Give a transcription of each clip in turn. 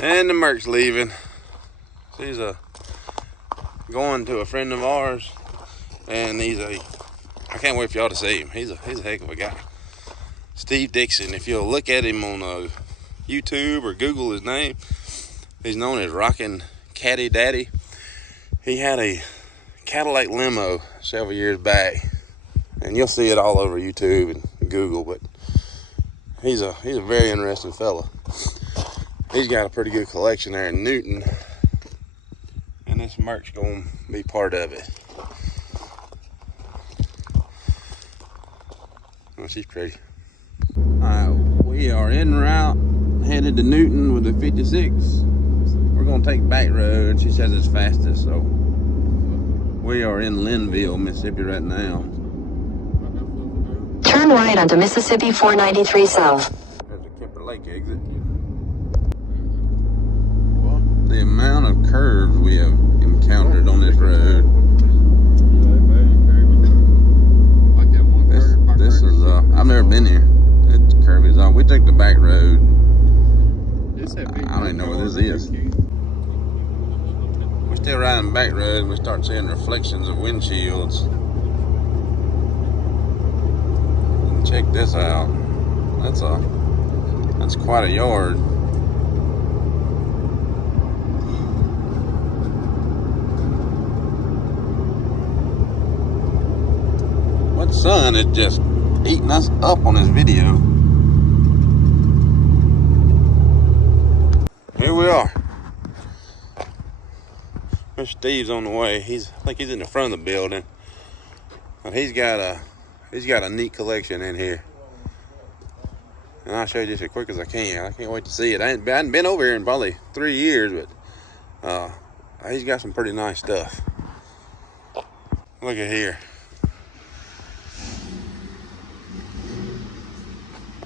And the Merc's leaving. She's going to a friend of ours, and I can't wait for y'all to see him. He's a heck of a guy. Steve Dixon. If you'll look at him on YouTube or Google his name, he's known as Rockin' Caddy Daddy. He had a Cadillac limo several years back, and you'll see it all over YouTube and Google. But he's a very interesting fella. He's got a pretty good collection there in Newton, and this Merc's gonna be part of it. Oh, she's pretty. Alright, we are en route, headed to Newton with the 56. We're gonna take back road. She says it's fastest, so we are in Linville, Mississippi right now. Turn right onto Mississippi 493 South. There's the Kemper Lake exit. The amount of curves we have encountered on this road. This is I've never been here. It's curvy as all. We took the back road. I don't even know where this is. We're still riding the back road, and we start seeing reflections of windshields. And check this out. That's quite a yard. What sun is just eating us up on this video. Here we are. Mr. Steve's on the way. I think he's in the front of the building. But he's got a neat collection in here. And I'll show you just as quick as I can. I can't wait to see it. I hadn't been over here in probably 3 years, but he's got some pretty nice stuff. Look at here.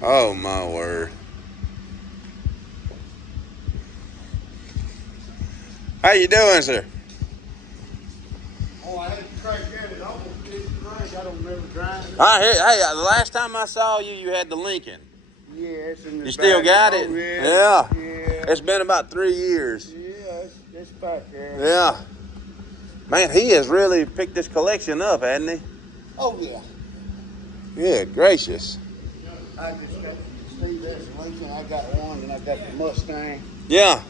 Oh my word. How you doing, sir? Oh, I had to crack that. It almost didn't crank. I don't remember driving. Hey, the last time I saw you, you had the Lincoln. Yeah, it's in the You still got it? Oh, Yeah. Yeah. It's been about 3 years. Yeah, it's back there. Yeah. Man, he has really picked this collection up, hasn't he? Oh, yeah. Good gracious. I just got Steve S. Lincoln. I got one, and I got the Mustang. Yeah.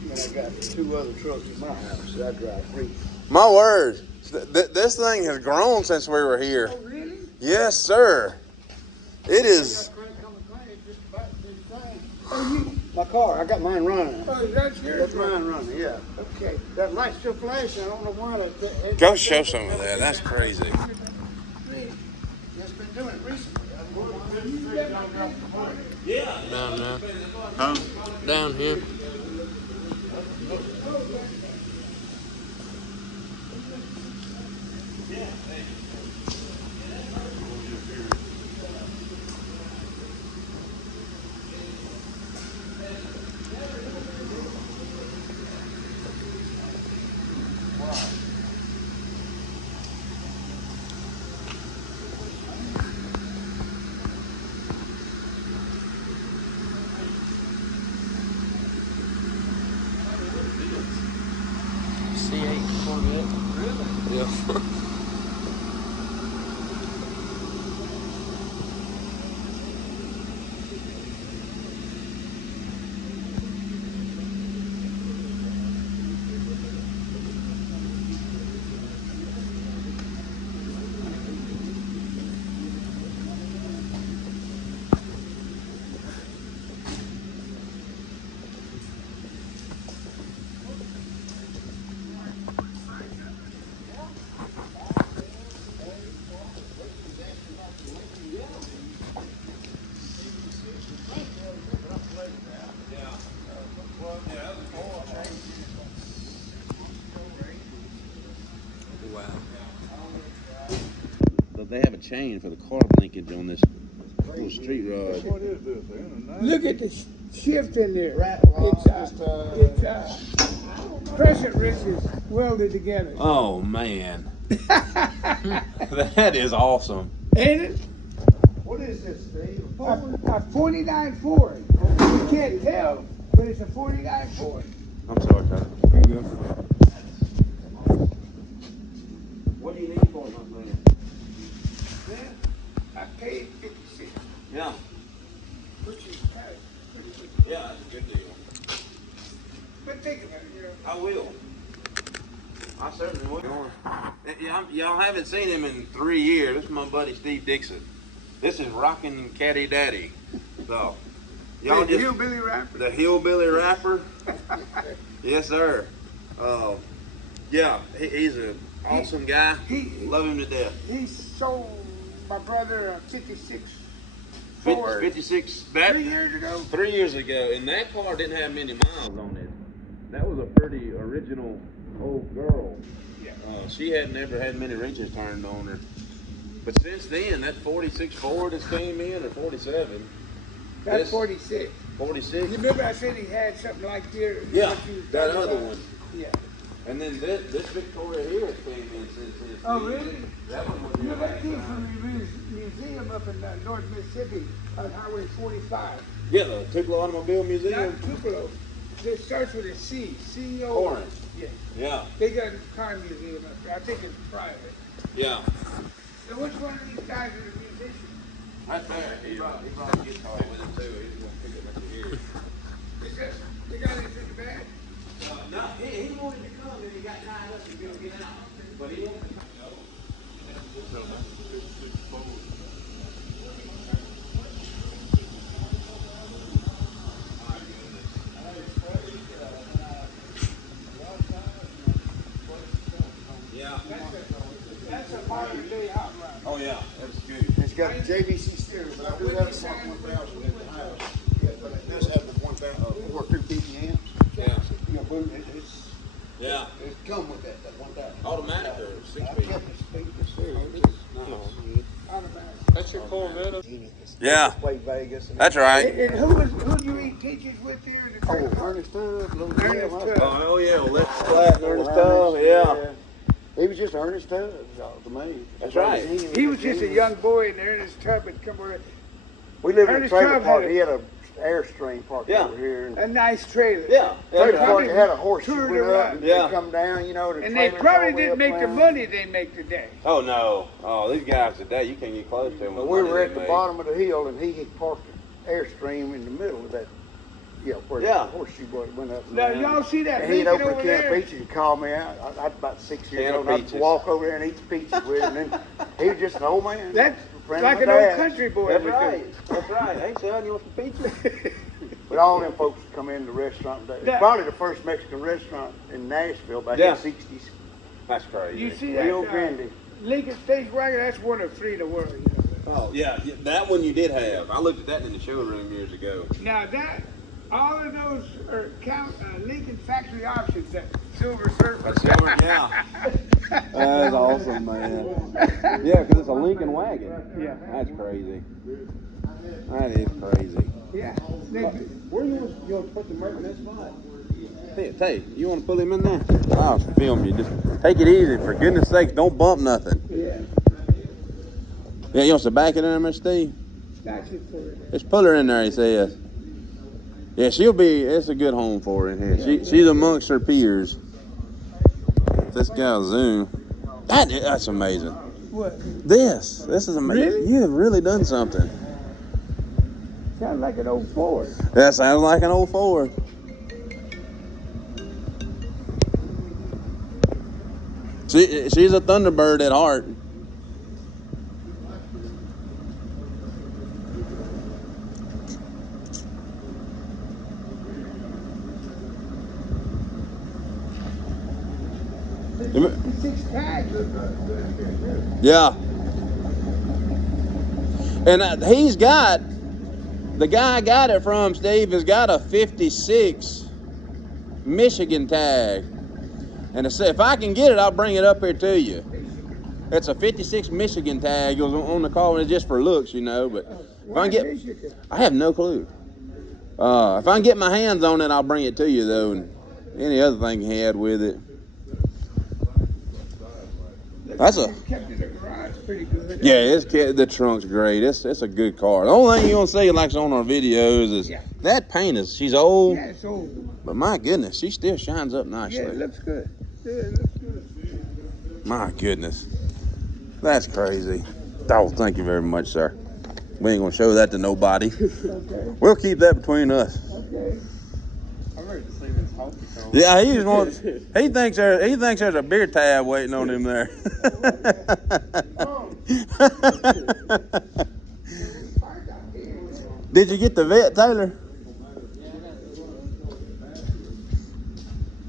And I got 2 other trucks in my house that I drive free. My word. This thing has grown since we were here. Oh, really? Yes, sir. It is. My car, I got mine running. Oh, that's yours? That's mine running, yeah. Okay, that light's still flashing. I don't know why that. Go show some of that. That's crazy. It's been doing it recently. Down there. Huh? Down here. C8 Corvette. Really? Yeah. But they have a chain for the carb linkage on this little street rod. What is this? Look at the shift in there. It's Crescent wrenches welded together. Oh man. That is awesome. Ain't it? What is this, Steve? A 49 Ford. You can't tell. But it's a 49 Ford. I'm sorry, Kyle. You go. What do you need for it, my friend? Then I paid 56, Yeah. which is kind of pretty good. Yeah, that's a good deal. But think about it, you know. I will. I certainly will. Y'all haven't seen him in 3 years. This is my buddy Steve Dixon. This is Rockin' Caddy Daddy. So, y'all The just hillbilly rapper. the hillbilly rapper. Yes, sir. Yeah, he's an awesome guy. Love him to death. He sold my brother a 56 Fif- Ford 56. That 3 years ago. 3 years ago, and that car didn't have many miles on it. That was a pretty original old girl. Yeah. She had never had many wrenches turned on her. But since then, that 46 Ford has came in, or 47, That's This- 46. 46. You remember I said he had something like here? Yeah, what you was that talking other about? one. Yeah. And then this Victoria here has came in since. Oh, really? That one was You know, here that last came time. from the museum up in North Mississippi on Highway 45. Yeah, the Tupelo Automobile Not Museum. Tupelo. It starts with a C. C-O. Orange. Yeah. Yeah, They got a car museum up there. I think it's private. yeah. So which one of these guys is a musician? Right there. He brought a guitar with him too. He was going to pick it up here. Is that the guy that's in the band? No, he wanted to come and he got tied up and going to get out. But he wanted to come. Yeah. That's a modern day hot rod. Oh yeah, that's good. It's got a JVC steering, but I do have the Mark 1000 at the house. Yeah, but it does have the 250 amps. Yeah. You know, boom, it's, Yeah. it come with that 1000. Automatic or six I speed? kept the speed, the steering. Automatic. That's your Corvette? Yeah. Play Vegas. And That's right. And who do you eat teachers with here in the Oh, church? Ernest Tubb, little Ernest Jim, Tubb. Oh yeah, well, let's flat Ernest Tubb. Yeah. He was just Ernest Tubb, to me. That's right. He was just a young boy, and Ernest Tubb had come over. We lived in a Ernest trailer Tubb park. had a- He had a Airstream park Yeah. over here. And A nice trailer. Yeah. trailer That's park right. that had a horse that toured went up around. and Yeah. they come down, you know. The And they trailers probably all the way didn't up make the around. money they make today. Oh no. Oh, these guys today, you can't get close to them. But we were at the bottom of the hill, and he had parked the Airstream in the middle of that, where Yeah. the horseshoe went up. And Now down. y'all see that And he'd Lincoln open a over can of there? peaches and call me out. I was about 6 years Can of old. And I'd peaches. walk over there and eat the peaches with him. And then he was just an old man. That's friend like of an my old dad's. country boy That's would right. do. That's right. Hey son, you want some pizza? But all them folks would come in the restaurant. It's That- probably the first Mexican restaurant in Nashville back Yeah. in the 60s. That's crazy. You see that Rio Grande. Lincoln Stage Wagon? That's one of three in the world. You know. Oh yeah, that one you did have. I looked at that in the showroom years ago. Now that all of those are Lincoln factory options. That Silver Surfer. That's silver, yeah. That's awesome, man. Yeah, because it's a Lincoln wagon. Yeah. That's crazy. That is crazy. Yeah. Where you want to put the Merc in this spot? Hey, you want to pull him in there? I'll film you. Just take it easy. For goodness sakes, don't bump nothing. Yeah. Yeah, you want to back it in there, Mr. Steve? That's it for it. Just pull her in there, he says. Yeah, it's a good home for her in here. She's amongst her peers. This guy'll zoom. That's amazing. What? This is amazing. Really? You have really done something. Sounds like an old Ford. That sounds like an old Ford. She's a Thunderbird at heart. The 6 tags look good. Yeah. And the guy I got it from, Steve, has got a 56 Michigan tag. And if I can get it, I'll bring it up here to you. It's a 56 Michigan tag. It was on the car, and it's just for looks, you know. But if I can get, I have no clue. If I can get my hands on it, I'll bring it to you, though. And any other thing he had with it. That's a. Kept it in the garage. trunk's pretty good. Yeah, the trunk's great. It's a good car. The only thing you don't see like on our videos is that paint is, she's old. Yeah, it's old. But my goodness, she still shines up nicely. Yeah, it looks good. Yeah, it looks good. My goodness. That's crazy. Oh, thank you very much, sir. We ain't gonna show that to nobody. Okay. We'll keep that between us. Okay. I'm ready to see this honky tonk. Yeah, he just wants. He thinks there's a beer tab waiting on him there. Did you get the vet, Taylor?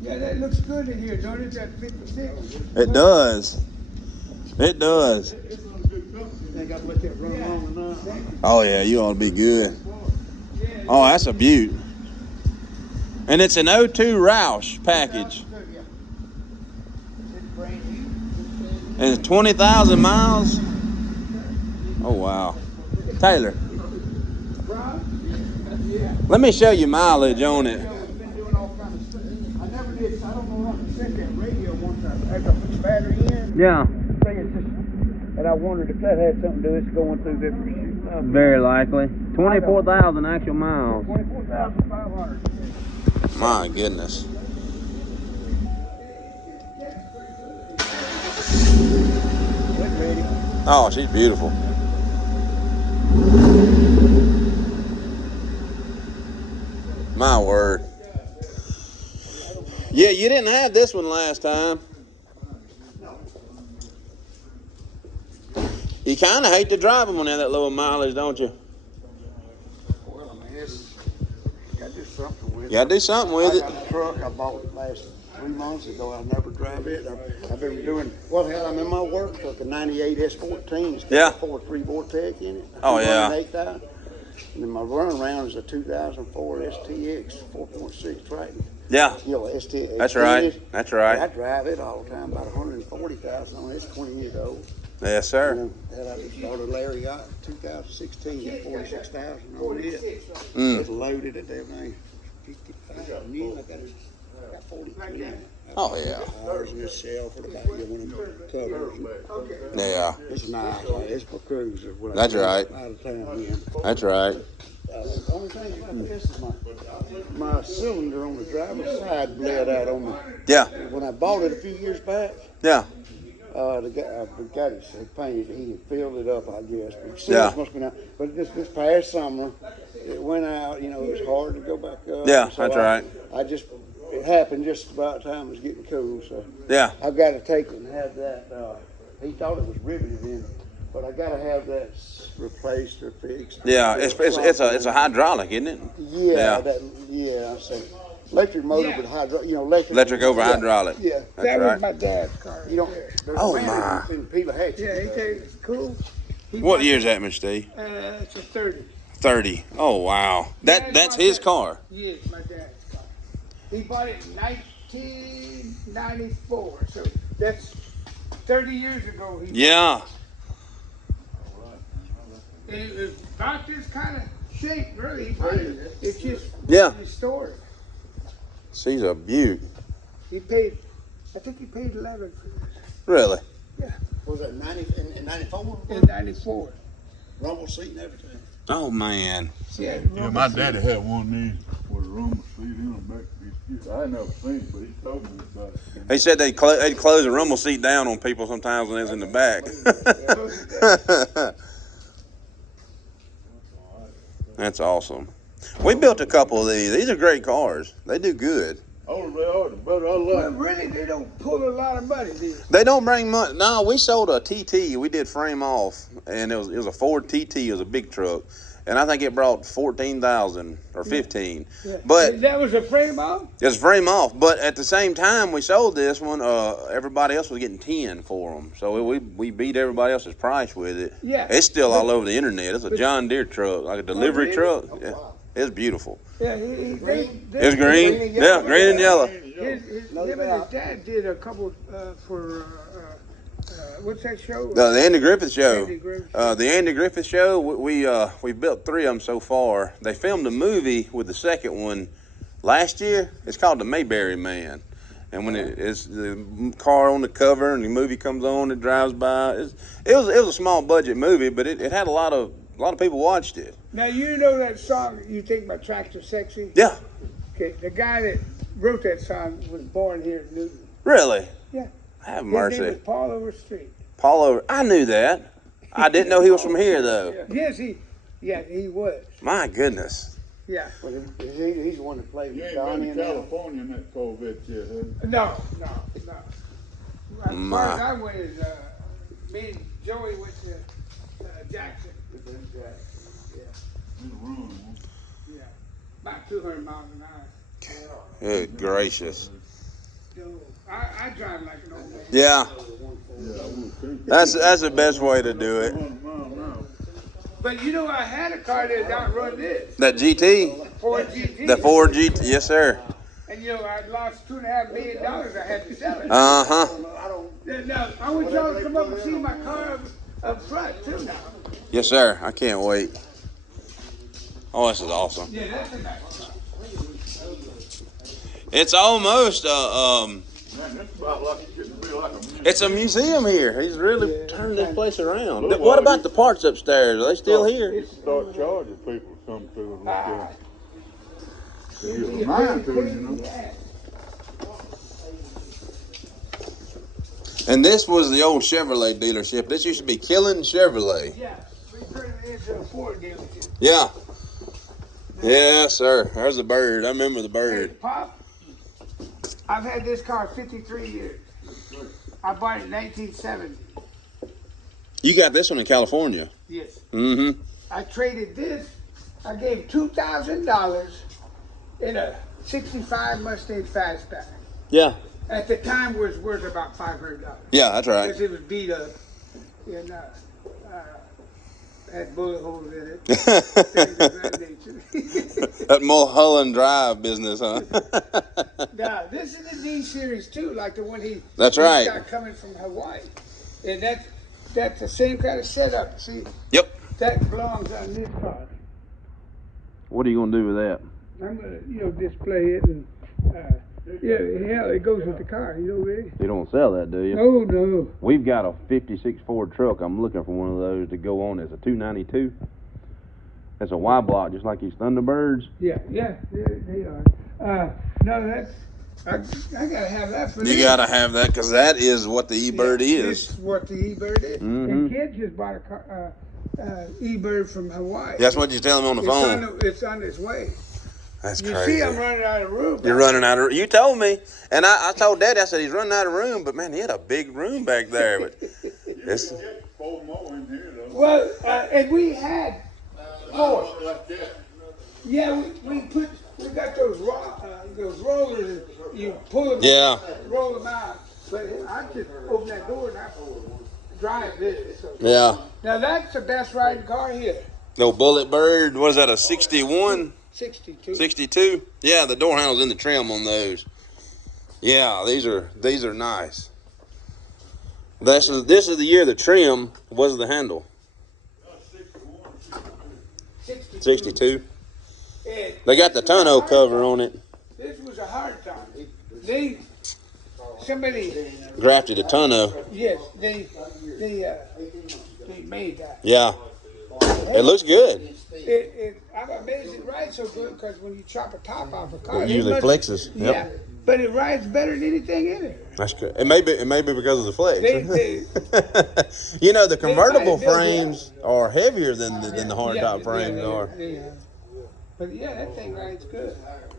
Yeah, that looks good in here, don't it? That 56. It does. It does. They got to let that run long enough. Oh yeah, you ought to be good. Oh, that's a beaut. And it's an 02 Roush package. And it's 20,000 miles. Oh wow. Taylor, let me show you mileage on it. Been doing all kinds of stuff. I never did. I don't know what to set that radio one time. I got to put the battery in. Yeah. Thing is just, and I wondered if that had something to do with it going through different shooting up. Very likely. 24,000 actual miles. 24,500. My goodness. Good lady. Oh, she's beautiful. My word. Yeah, you didn't have this one last time. You kind of hate to drive them on that low mileage, don't you? Well, I mean, got to do something with it. You got to do something with I it. got a truck I bought last 3 months ago. I never drive it. I've been doing, well, hell, I'm in my work truck, a 98 S14. It's got Yeah. a 4.3 Vortec in it. Oh, yeah. 8,000. And then my run around is a 2004 STX 4.6 Triton. Yeah, You know, STX. that's right. That's I right. drive it all the time, about 140,000 on it. It's 20 years old. Yes, You sir. know, and I just bought a Larry Yacht 2016 at 46,000 on it. Mm. It's loaded at everything. 55 new. I got 42 in it. Oh, yeah. Tires in this shell for the back. You want them covers. Yeah, It's nice. It's for cruisers. When I That's go right. Out of town, man. that's right. The only thing about this is my cylinder on the driver's side bled out on me. Yeah, When I bought it a few years back, yeah. the guy had painted it. He had filled it up, I guess. But Yeah. must have been out. But this past summer, it went out. You know, it was hard to go back up. Yeah, So that's right. It happened just about the time it was getting cool. So Yeah. I've got to take it and have that. He thought it was riveted in, but I got to have that replaced or fixed. Yeah, it's a hydraulic, isn't it? Yeah. Yeah. So electric motor with hydraulic. You know, Electric over yeah, hydraulic. Yeah. That's That right. was my dad's car. You don't. There's Oh, a man my. in Pila Hatch. Yeah, he said it's cool. What year is that, Mr. Steve? It's a 30. 30. Oh, wow. That's his car. Yes, my dad's car. He bought it in 1994, so that's 30 years ago. Yeah. And it was about this kind of shape, really. It's just Yeah. restored. She's a beaut. I think he paid 11 for this Really? Was that 90 in 94? in 94. Rumble seat and everything. Oh, man. Yeah, Yeah, my daddy had one of these with a rumble seat in the back of his kid. I ain't never seen it, but he told me about it. He said they'd close the rumble seat down on people sometimes when they was in the back. That's awesome. We built a couple of these. These are great cars. They do good. Oh, they are, the brother I But like. really, they don't pull a lot of money, do they? They don't bring money. No, we sold a TT. We did frame off, and it was a Ford TT. It was a big truck, and I think it brought 14,000 or 15. Yeah. But That was a frame off? it was frame off. But at the same time, we sold this one. Everybody else was getting 10 for them, so we beat everybody else's price with it. Yeah. It's still all over the internet. It's a John Deere truck, like a delivery really? truck. Yeah, it's beautiful. Yeah, It's green. Yeah, green and yellow. Him and his dad did a couple for what's that show? The Andy Griffith Show. Andy Griffith. The Andy Griffith Show. We built 3 of them so far. They filmed a movie with the second one last year. It's called The Mayberry Man, And when it's the car on the cover and the movie comes on, it drives by. It was a small budget movie, but it had a lot of people watched it. Now, you know that song, You Think My Tractor Sexy? Yeah. Okay, the guy that wrote that song was born here in Newton. Really? Yeah. Have His mercy. name was Paul Overstreet. Paul, I knew that. I didn't know he was from here though. Yes, he was. My goodness. Yeah. But he's the one that played You with ain't Donnie been and to them. California in that Corvette yet, huh? No. As My. far as I went, is me and Joey went to Jackson. In the room. Yeah. About 200 miles an hour. Good gracious. So, I drive like an old man. Yeah. Yeah, I would think. That's the best way to do it. 100 miles an hour. But you know, I had a car that outrun this. That GT, Ford GT. the Ford GT, yes sir. And you know, I lost $2.5 million. I had to sell it. Uh-huh. Now, I want y'all to come up and see my car up front, too, now. Yes sir. I can't wait. Oh, this is awesome. Yeah, that's a nice car. It's almost Man, that's about like it could be like a museum. it's a museum here. He's really turned this place around. What about the parts upstairs? Are they still here? Start charging people to come through and look at it. It's a mind to it, you know. And this was the old Chevrolet dealership. This used to be Killen Chevrolet. Yeah, we turned it into a Ford dealership. Yeah. Yeah, sir. There's the bird. I remember the Hey, bird. Pop, I've had this car 53 years. I bought it in 1970. You got this one in California. Yes. Mm-hmm. I traded this. I gave $2,000 in a 65 Mustang Fastback. Yeah. At the time, was worth about $500. Yeah, that's right. Because it was beat up and had bullet holes in it. Things of that nature. That Mulholland Drive business, huh? Now, this is the D series too, like the one That's he right. got coming from Hawaii, and that's the same kind of setup. See, Yep. that belongs on this car. What are you gonna do with that? I'm gonna, display it, and hell, it goes with the car. You know, really. You don't sell that, do you? Oh no. We've got a '56 Ford truck. I'm looking for one of those to go on as a 292. It's a Y block, just like these Thunderbirds. Yeah, they are. No, that's. I gotta have that for You this. gotta have that because that is what the eBird Yeah, is. This is what the eBird is. Mhm. And kid just bought a car, eBird from Hawaii. That's what you tell him on the phone. It's on its way. That's You crazy. see, I'm running out of room. You're running out of. You told me, and I told Daddy. I said he's running out of room, but man, he had a big room back there. But it's Get 4 more in here, though. Well, and we had more. Like that. Yeah, we got those rollers. And you pull them. Yeah. Roll them out. But I just open that door and I drive this. So. yeah. Now that's the best riding car here. No Bullet Bird. Was that a 61? 62. 62? Yeah, the door handle's in the trim on those. Yeah, these are nice. This is the year the trim was the handle. 62. And They got the tonneau cover on it. this was a hard time. Somebody, Grafted a tonneau. yes, they made that. Yeah. It looks good. I'm amazed it rides so good because when you chop a top off a car, It usually flexes. Yep. Yeah, but it rides better than anything in it. That's good. It may be because of the flex. They- You know, the convertible build it. frames are heavier than the hardtop frames are. But yeah, that thing rides good.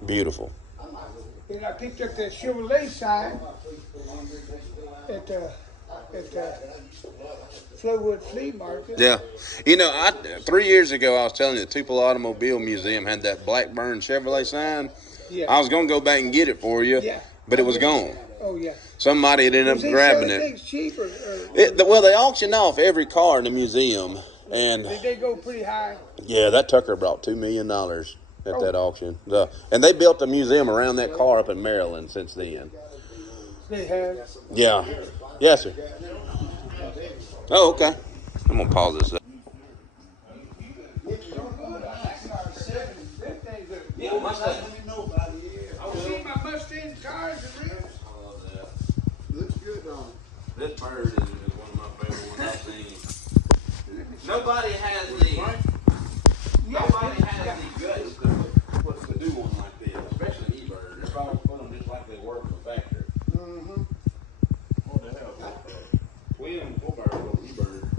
Beautiful. And I picked up the Chevrolet sign at the Flowood Flea Market. Yeah. You know, 3 years ago, I was telling you the Tupelo Automobile Museum had that Blackburn Chevrolet sign. Yeah. I was going to go back and get it for you, Yeah. but it was gone. Oh yeah. Somebody had ended up They grabbing sell it. things cheap or Well, they auctioned off every car in the museum, and did they go pretty high? yeah, that Tucker brought $2 million at that auction. And they built a museum around that car up in Maryland since then. They have. Yeah. Yes, sir. Oh, okay. I'm gonna pause this up. Yeah, Mustang. See my Mustang cars and rims? This bird is one of my favorite ones I've seen. Nobody has the guts to do one like this, especially an e-bird. They're probably put them just like they work in the factory. What the hell? Twin full-bird or e-bird.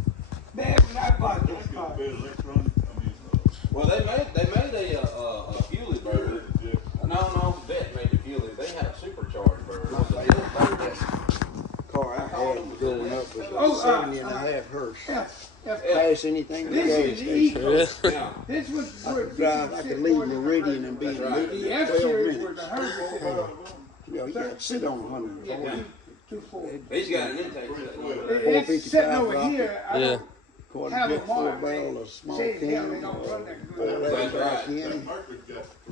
Man, I bought this car. Well, they made a Hewlett bird. No, Vet made the Hewlett. They had a supercharged bird. Car I had growing up was Oh, a 70 and a half Hertz. Yeah. Pass anything to the This gas is the station. Eco. Yeah. This was I could drive, I could leave Meridian and be in Lincoln The in F 12 series was minutes. 100. You know, you got to sit on 100. Yeah, 240. He's got an intake. It's sitting over here. I don't Quarter have a jet, full mark. barrel, a small Say, hell, they can, don't run that four good. legs That's back in,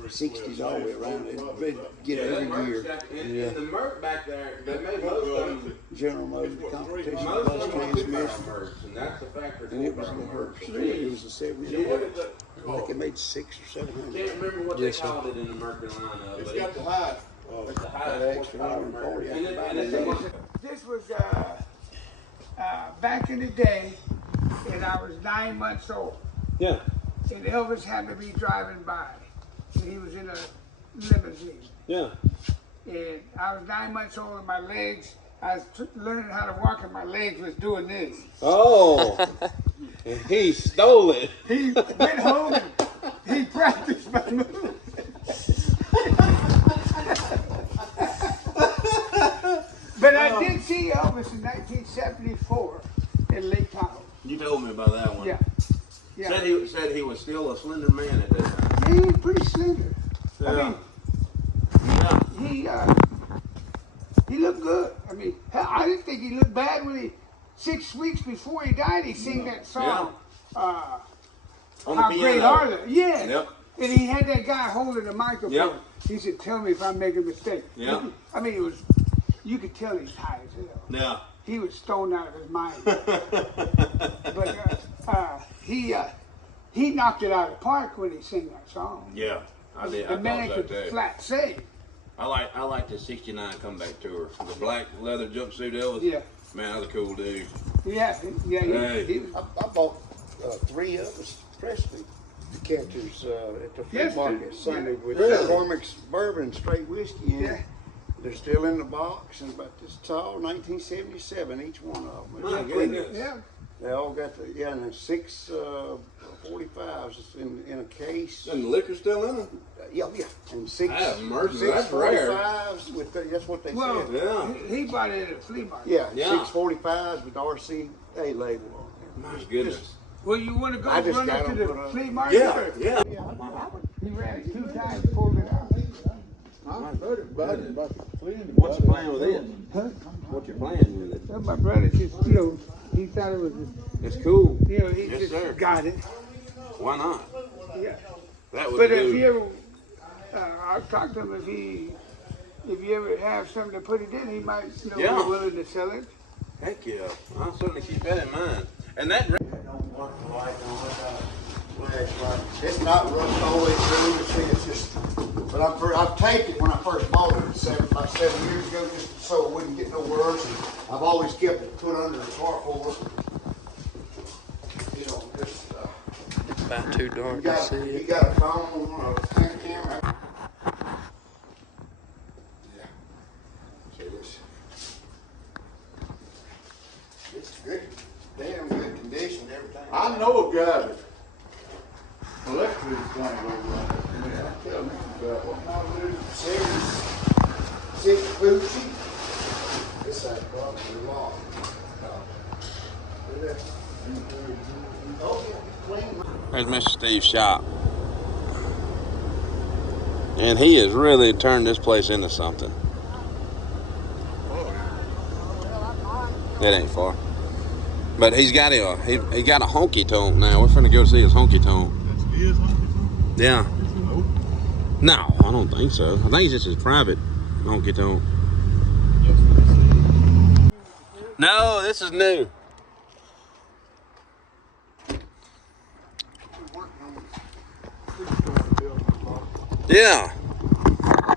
60s all the way around. They'd get it every year. In the Merc back there, they made most of them. General Motors competition, Most bus of them are transmission. Mercs, and that's the factory. And it was the Hertz. It was a 70. I think it made 600 or 700. Can't remember what they called it in the Mercury lineup. It's but got the height. it's the That highest extra horsepower 140. Mercury. And it's This was back in the day, and I was 9 months old. Yeah. And Elvis happened to be driving by, and he was in a limousine. Yeah. And I was 9 months old, and my legs, I was learning how to walk, and my legs was doing this. Oh. And he stole it. He went home and he practiced my move. But I did see Elvis in 1974 in Lake Tahoe. You told me about that one. Yeah. Yeah. Said he was still a slender man at that time. He was pretty slender. Yeah. I mean, he looked good. I mean, hell, I didn't think he looked bad when he 6 weeks before he died. He sang that song, On the "How Great piano. Are They?" Yeah. Yep. And he had that guy holding the microphone. Yep. He said, "Tell me if I make a mistake." Yep. I mean, it was. You could tell he's high as hell. Yeah. He was stoned out of his mind. But he knocked it out of the park when he sang that song. Yeah. I did. The man could flat sing. I like the '69 comeback tour. The black leather jumpsuit Elvis. Yeah. Man, that was a cool dude. Yeah. Yeah. Hey. He was, I bought 3 of us Presley catchers at the flea Yes, market sir. Sunday with Really? McCormick's bourbon straight whiskey in Yeah. it. They're still in the box and about this tall, 1977, each one of them. My goodness. yeah. They all got the, and there's 6 45s in a case. And the liquor still in them? Yeah. And 6, Have mercy, 6 that's rare. 45s with that's what they Well, said. Yeah. he bought it at a flea market. Yeah, Yeah. 6 45s with RCA label on My it. goodness. Well, you want to go I just run got up to him the put up. flea market? Yeah. or- Yeah. He ran it 2 times, pulled it out. What's your plan with it? What's your plan with it? Well, my brother just, he thought it was, It's cool. he Yes, just sir. got it. Why not? Yeah. That was But good. if you ever, I'll talk to him if you ever have something to put it in, he might, Yeah. be willing to sell it. Heck yeah. I'll certainly keep that in mind. And that It's not rust all the way through. It's just, but I've taped it when I first bought it about 7 years ago, just so it wouldn't get no worse. And I've always kept it put under the tarpaulin. Just It's about too dark to you see it. got a phone, a tank camera. Yeah. So it's good, damn good condition, everything. I know a guy that collected this thing over there. I tell him about what Six Fucci. This ain't probably long. There's Mr. Steve's shop. And he has really turned this place into something. That ain't far. But he's got he got a honky tonk now. We're finna go see his honky tonk. That's his honky. Yeah. No, I don't think so. I think it's just his private honky tonk. No, this is new. Yeah.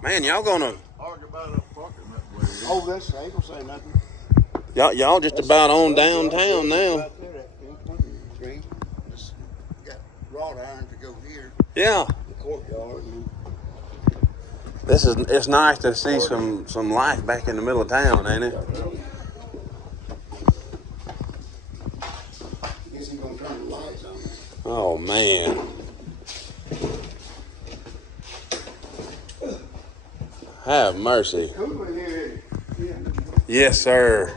Man, y'all gonna. Argue about us parking that way. Oh, that's, I ain't gonna say nothing. Y'all just about on downtown now. Right there, that green. Just got wrought iron to go here, Yeah. the courtyard. And It's nice to see some life back in the middle of town, ain't it? guess he's gonna turn the lights on. Oh man. Have mercy. Cool in here. Yeah. Yes, sir.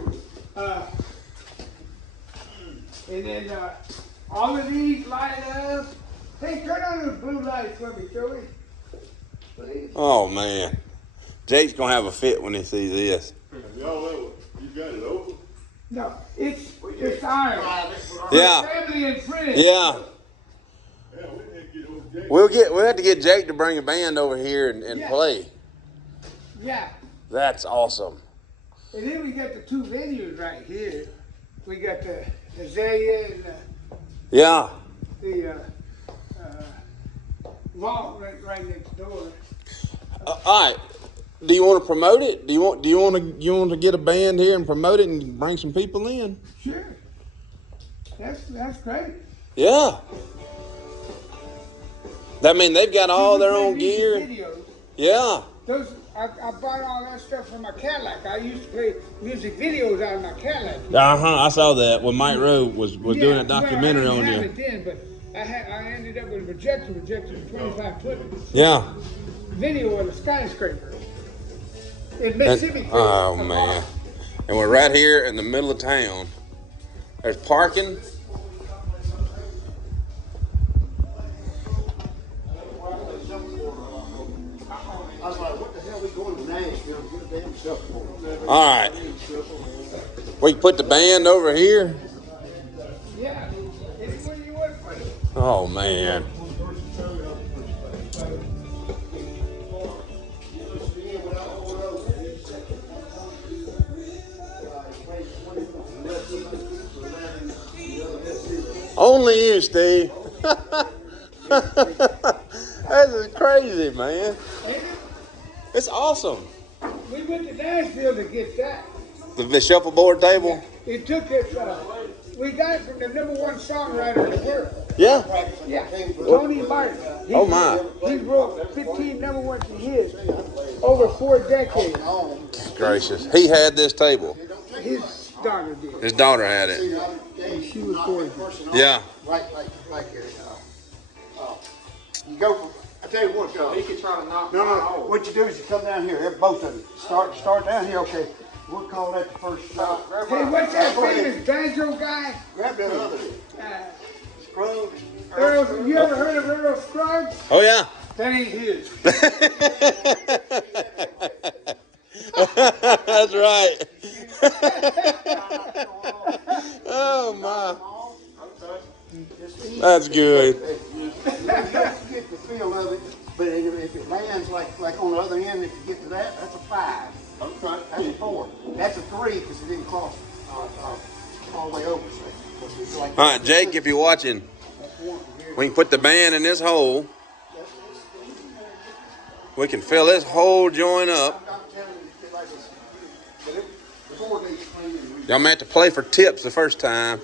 And then all of these light up. Hey, turn on those blue lights for me, Joey. Oh man. Jake's gonna have a fit when he sees this. Y'all ever, you got it open? No, it's iron. Yeah. Family and friends. Yeah. Yeah, we didn't get over Jake. We'll have to get Jake to bring a band over here and Yeah. play. Yeah. That's awesome. And then we got the two venues right here. We got the Azalea and Yeah. the vault right next door. All right. Do you want to promote it? Do you want to get a band here and promote it and bring some people in? Sure. That's great. Yeah. I mean, they've got all their own Music gear. videos. Yeah. Those I bought all that stuff from my Cadillac. I used to play music videos out of my Cadillac. I saw that when Mike Rowe was doing a documentary well, I on didn't you. have it then, but I ended up with a projector 25-foot Yeah. video of the skyscraper in Mississippi. Oh man. And we're right here in the middle of town. There's parking. I was like, what the hell we going to Nashville to get a damn stuff for? All right. We can put the band over here. Yeah, anywhere you want for it. Oh man. Only you, Steve. This is crazy, man. It's awesome. We went to Nashville to get that. The shuffleboard table. It took us, we got it from the #1 songwriter in the world. Yeah. Yeah, Tony Martin. Oh my. He wrote 15 #1 hits over 4 decades. Gracious. He had this table. His daughter did. His daughter had it. And she was gorgeous. Yeah. Like you go from, I tell you what, He could try to knock no, mine off. what you do is you come down here, both of them, start down here, okay, we'll call that the first stop. Hey, what's that famous banjo guy? Grab that other, Scruggs. Earl, you ever heard of Earl Scruggs? Oh yeah. That ain't his. That's right. Oh my. That's good. You get the feel of it, but if it lands like on the other end, if you get to that, that's a 5. That's a 4. That's a 3 because it didn't cross all the way over. So like, All right, Jake, if you're watching, we can put the band in this hole. We can fill this whole joint up. I'm telling you, it's like this. But before they scream, Y'all may have to play for tips the first time,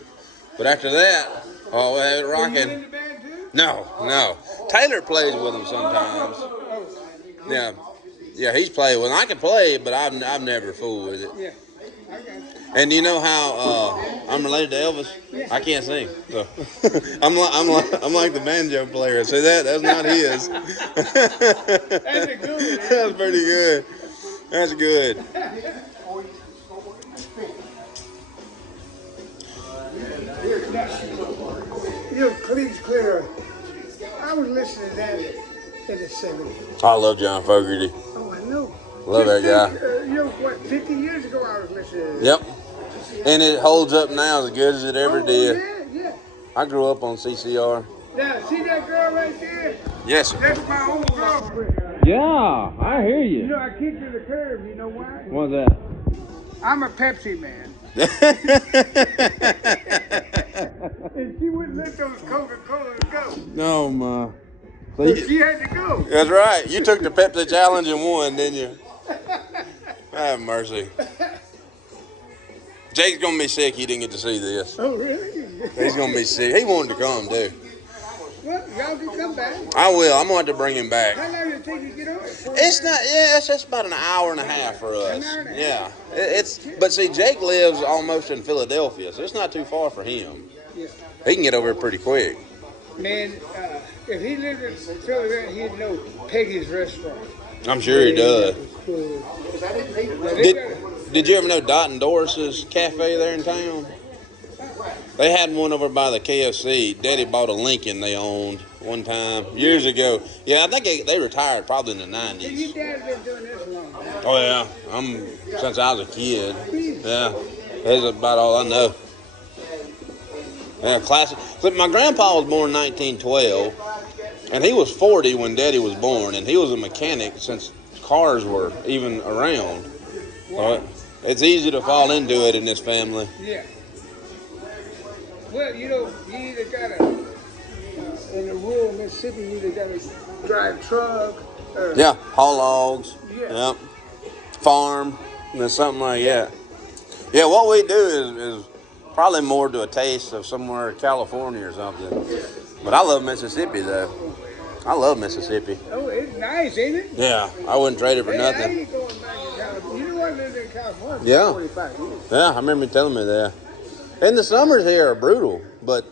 but after that, oh, we'll have it You in rocking. the band too? No. Taylor plays with them sometimes. Yeah, yeah, he's played with them. I can play, but I've never fooled with it. Yeah, I got you. And you know how I'm related to Elvis? I can't sing, so I'm like the banjo player. See that? That's not his. That's a good one. That's pretty good. That's good. You know, Cleats Clear. I was listening to that in the 70s. I love John Fogerty. Oh, I know. Love that guy. You know, what, 50 years ago I was listening to Yep. And it holds up now as good as it ever did. Yeah. I grew up on CCR. Now, see that girl right there? Yes, sir. That's my old girlfriend. Yeah, I hear You you. know, I kicked her to the curb. You know why? What's that? I'm a Pepsi man. And she wouldn't let those Coca-Colas go. No, ma. So she had to go. That's right. You took the Pepsi challenge and won, didn't you? Have mercy. Jake's gonna be sick. He didn't get to see this. Oh, really? He's gonna be sick. He wanted to come too. Well, y'all can come back. I will. I'm gonna have to bring him back. How long did it take you to get over? It's not. Yeah, it's just about an hour and a half for us. An hour and a half. Yeah, it's. But see, Jake lives almost in Philadelphia, so it's not too far for him. Yeah. He can get over here pretty quick. Man, if he lived in Philadelphia, he'd know Peggy's restaurant. I'm sure he does. Did, Did you ever know Dot and Doris's cafe there in town? They had one over by the KFC. Daddy bought a Lincoln they owned one time years ago. Yeah, I think they retired probably in the 90s. your dad been doing this long? Oh yeah, since I was a kid. Yeah, that's about all I know. Yeah, classic. But my grandpa was born in 1912, and he was 40 when Daddy was born, and he was a mechanic since cars were even around. So it's easy to fall into it in this family. Yeah. Well, you either gotta, in the rural Mississippi, you either gotta drive truck or. Yeah, haul logs. Yeah. Yep. Farm, something like that. Yeah, what we do is probably more to a taste of somewhere California or something. But I love Mississippi though. I love Mississippi. Oh, it's nice, ain't it? Yeah, I wouldn't trade it for Hey, how nothing. you going back to California? You know I lived in California for Yeah. 45 years. Yeah, I remember you telling me that. And the summers here are brutal, but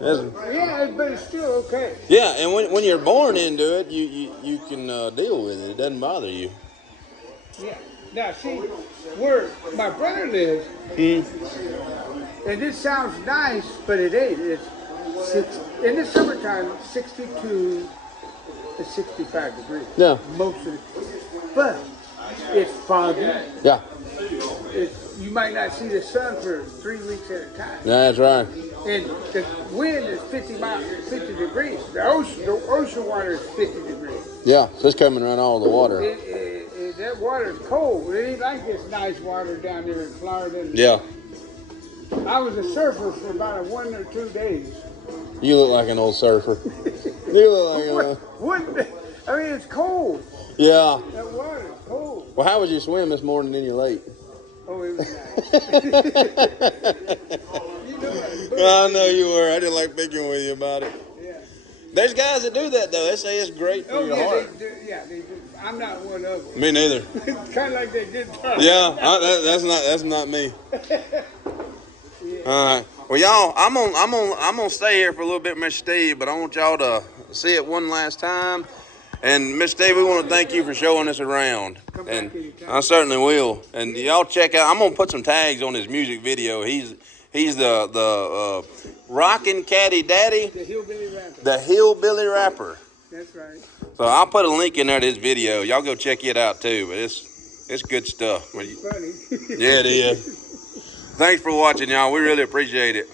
Yeah, but it's still okay. yeah, and when you're born into it, you can deal with it. It doesn't bother you. Yeah. Now, see, where my brother lives, and this sounds nice, but it ain't. It's in the summertime, 62 to 65 degrees. Yeah. Most of it. But it's foggy. Yeah, You might not see the sun for 3 weeks at a time. that's right. And the wind is 50 degrees. The ocean water is 50 degrees. Yeah, so it's coming around all the water. That water is cold. It ain't like this nice water down there in Florida. Yeah, I was a surfer for about 1 or 2 days. you look like an old surfer. You look like I mean, it's cold. yeah. That water is cold. Well, how was you swim this morning in your lake? Oh, it was nice. I know you were. I didn't like picking with you about it. Yeah. There's guys that do that though. They say it's great for Oh, your yeah, heart. they do. I'm not one of them. Me neither. It's kind of like that guitar. Yeah, that's not me. All right. Well, y'all, I'm gonna stay here for a little bit, Mr. Steve, but I want y'all to see it one last time. And Mr. Steve, we want to thank you for showing us around. Come back And anytime. I certainly will. And y'all check out. I'm gonna put some tags on his music video. He's the Rockin' Caddy Daddy, The hillbilly rapper. the Hillbilly Rapper. That's right. So I'll put a link in there to his video. Y'all go check it out too. But it's good stuff. Funny. Yeah, it is. Thanks for watching, y'all. We really appreciate it.